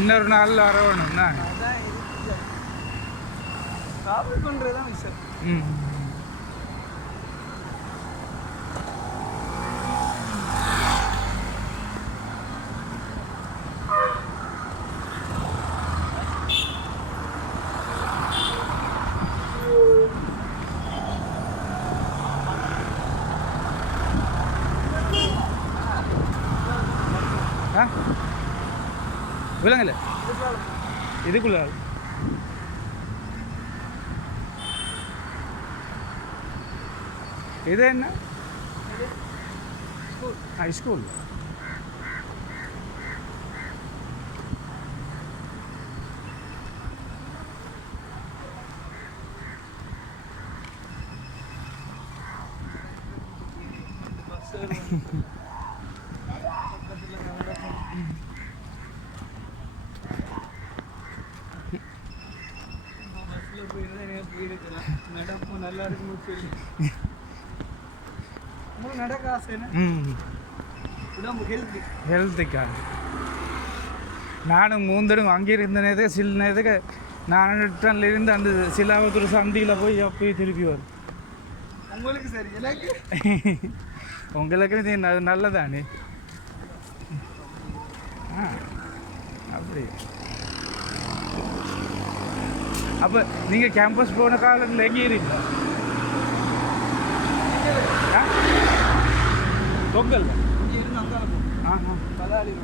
இன்னொரு நாள் வரணும்னா டிராவல் பண்ணுறது தான் விஷயம். ம் ஆ விலங்கல்ல இதுக்குள்ள இது என்ன ஹை ஸ்கூல் நடப்பும் நல்லா இருக்குன்னு சொல்லி உங்களுக்கு நடக்க ஆசை என்ன? உடம்பு ஹெல்த்துக்காக நானும் மூந்தடும் அங்கே இருந்த நேரத்துக்கு சில நேரத்துக்கு நான் இருந்து அந்த சிலாவத்தூர் சந்தியில் போய் அப்போயே திருப்பி வரும். உங்களுக்கு சரி, எனக்கு உங்களுக்கு இது நல்லதானே. ஆ அப்படி அப்போ நீங்கள் கேம்பஸ் போன காலத்தில் எங்கே இருக்கீங்க? பொங்கல் இங்கே இருந்து அங்கே இருக்கும். ஆ பதாலி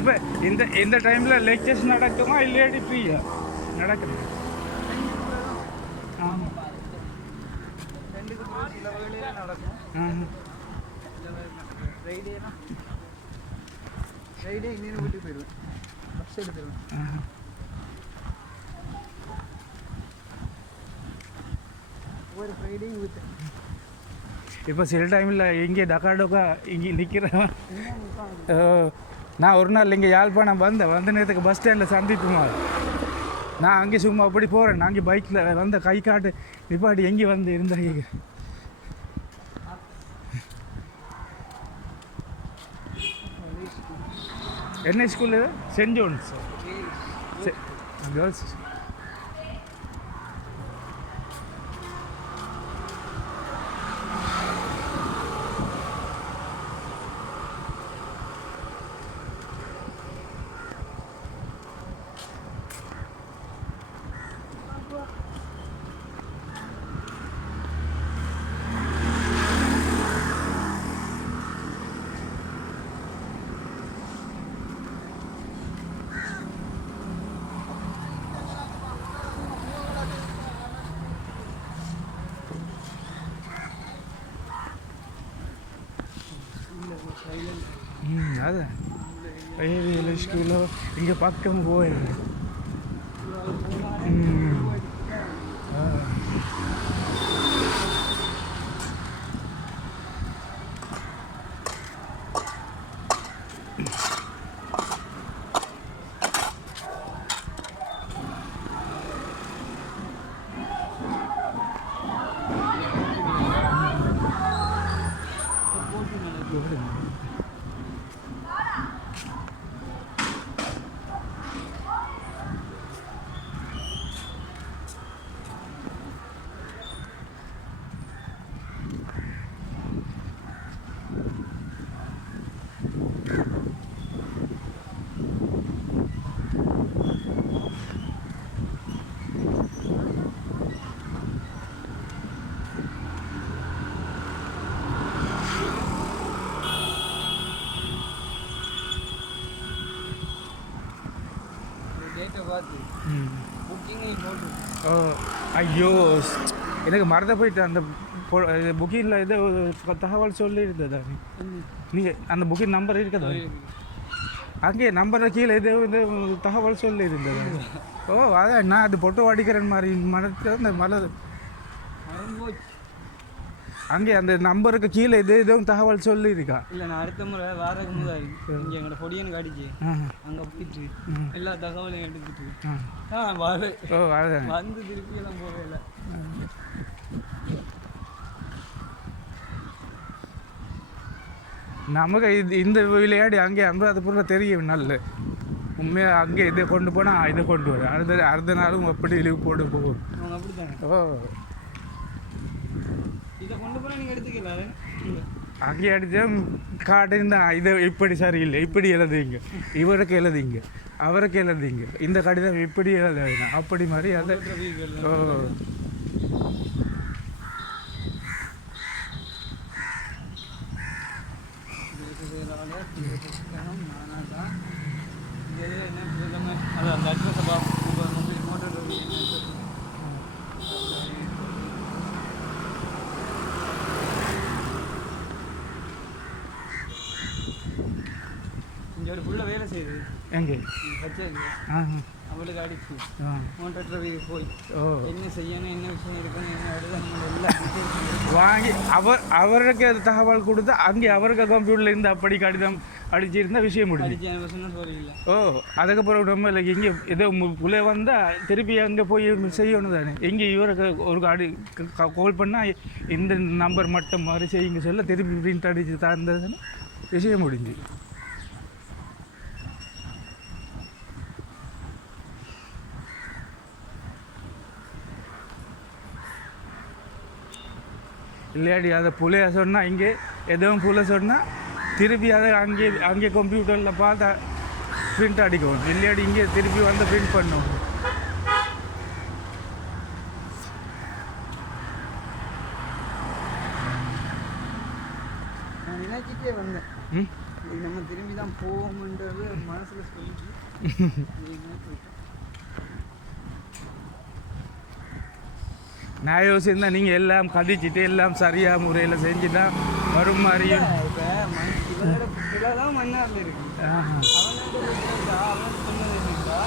இப்போ இந்த டைமில் லெக்சர்ஸ் நடக்குமா இல்லாட்டி ஃப்ரீயா நடக்குது? ஆமாம் ரெண்டுக்கு சில வகையிலே நடக்கும். ஃப்ரைடே இன்னும் வீட்டுக்கு போயிடுவேன், பஸ் எடுத்துருவேன். ஒவ்வொரு ஃப்ரைடேயும் வீட்டு இப்போ சில டைமில் இங்கே டொக்கா இங்கே நிற்கிறேன். நான் ஒரு நாள் இங்கே யாழ்ப்பாணம் வந்த நேரத்துக்கு பஸ் ஸ்டாண்டில் சந்திப்புமா நான் அங்கே சும்மா அப்படி போகிறேன். நான் அங்கே பைக்கில் வந்த கை காட்டு நிப்பாட்டி எங்கே வந்து இருந்தாங்க. என்ன ஸ்கூல் இது? Saint John's girls. அது பையன் ஸ்கூலில் இங்கே பக்கம் போயிடுது. ஐயோ எனக்கு மறந்து போயிட்டு அந்த புக்கிங்கில் ஏதோ தகவல் சொல்லி இருந்ததா? நீங்கள் அந்த புக்கிங் நம்பர் இருக்குதா? அங்கே நம்பரை கீழே ஏதோ இது தகவல் சொல்லி இருந்தது. ஓ அதான் நான் அது பொட்டோ அடிக்கிறேன் மாதிரி மனத்தில் அந்த மலர் அங்கே அந்த நம்பருக்கு கீழே எதுவும் தகவல் சொல்லியிருக்கா? இல்லை, நான் அடுத்த முறை வாரக்கு முதல் இங்கே எங்களோட பொடியனுக்கு அடிச்சு அங்கே போயிட்டு எல்லா தகவலையும் எடுத்துட்டு வந்து திருப்பி எல்லாம் போகவே இல்லை. நமக்கு இந்த விளையாடி அங்கே அனுராதபுரில் தெரியும் நல்ல உண்மையாக அங்கே இதை கொண்டு போனால் இதை கொண்டு வர அடுத்த நாளும் எப்படி லீவ் போட்டு போகும். அவங்க அப்படித்தாங்க. ஓ, இதை கொண்டு போனால் நீங்கள் எடுத்துக்கல. அங்கே அடித்தா காட்டுன்னு இதை இப்படி சரியில்லை, இப்படி எழுதுவீங்க, இவருக்கு எழுதிங்க, அவருக்கு எழுதிங்க, இந்த கடிதம் இப்படி எழுதுவீங்க, அப்படி மாதிரி அதை. ஓ, இங்கே ஒரு புள்ள வேலை செய்யுது எங்கே அவளுக்கு அடிச்சு மோட்டர் வீடு போய் என்ன செய்யணும், என்ன விஷயம் இருக்குன்னு என்ன எல்லாம் வாங்கி அவருக்கு அது தகவல் கொடுத்து அங்கே அவருக்கு கம்ப்யூட்டர்ல இருந்து அப்படி கடிதம் அடிச்சிருந்தா விஷயம் முடியும். ஓ, அதுக்கப்புறம் நம்ம இல்லை இங்கே ஏதோ உள்ளே வந்தால் திருப்பி அங்கே போய் செய்யணும் தானே. இங்கே இவருக்கு ஒரு கால் பண்ணால் இந்த நம்பர் மட்டும் மாதிரி செய்யுங்க சொல்ல திருப்பி பிரிண்ட் அடித்து தந்ததுன்னா விஷயம் முடிஞ்சு. இல்லையாடி அதை புள்ளைய சொன்னால் இங்கே எதுவும் புள்ள சொன்னால் திருப்பி அதை அங்கே கம்ப்யூட்டரில் பார்த்தா பிரிண்ட் அடிக்கணும். இல்லையாடி இங்கே திருப்பி வந்து பிரிண்ட் பண்ணணும். நான் நினைச்சிட்டே வந்தேன் நம்ம திரும்பி தான் போவோம்ன்றது மனசில் சொல்லிட்டு நான் யோசிச்சிருந்தேன் நீங்கள் எல்லாம் கதிச்சுட்டு எல்லாம் சரியாக முறையில் செஞ்சுட்டா வரும் மாதிரியும். இப்போ இவங்களோட தான் மன்னாரில் இருக்கு. அவன் சொன்னது என்னக்கா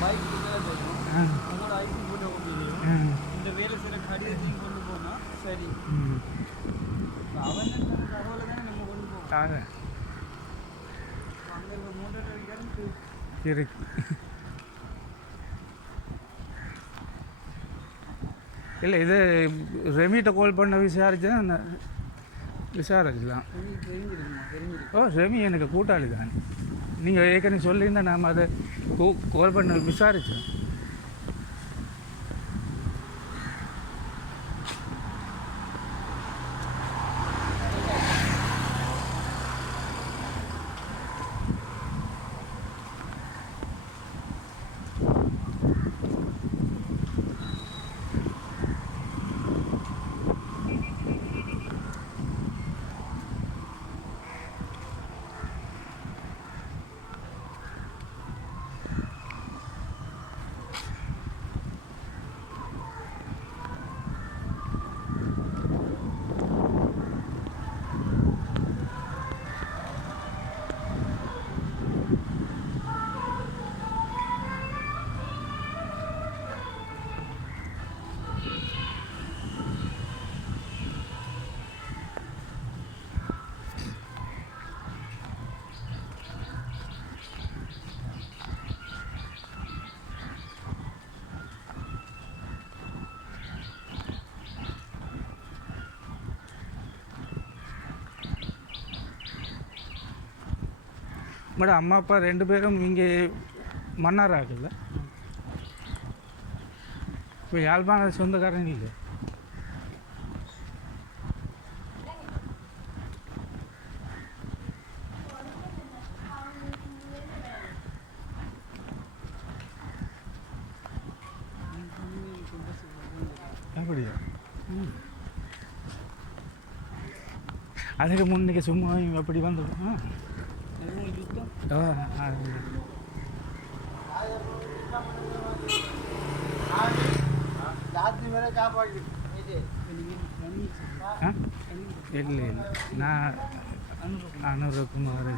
பைக் உங்களோட ஐசி போட்ட ஓட்டிலையும் இந்த வேலை சில கடிதத்தையும் கொண்டு போனால் சரி. அவன் தகவலை தானே நம்ம கொண்டு போவோம். அங்கே மோட்டர் இருக்கு. இல்லை இது ரெமிட்ட கால் பண்ண விசாரிச்சா விசாரிக்கலாம். ஓ, ரெமி எனக்கு கூட்டாளி தான். நீங்கள் ஏற்கனவே சொல்லியிருந்தா நாம் அதை கால் பண்ண விசாரித்தோம். மேடம் அம்மா அப்பா 2 பேரும் இங்கே மன்னாராகல. இப்போ யாழ்ப்பாண சொந்தக்காரங்க இல்லை. அப்படியா? அதுக்கு முன்னைக்கு சும்மா அப்படி வந்துடும். இல்லை நான் அனுரகுமார்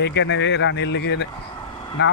ஏற்கனவே ரணிலுக்கு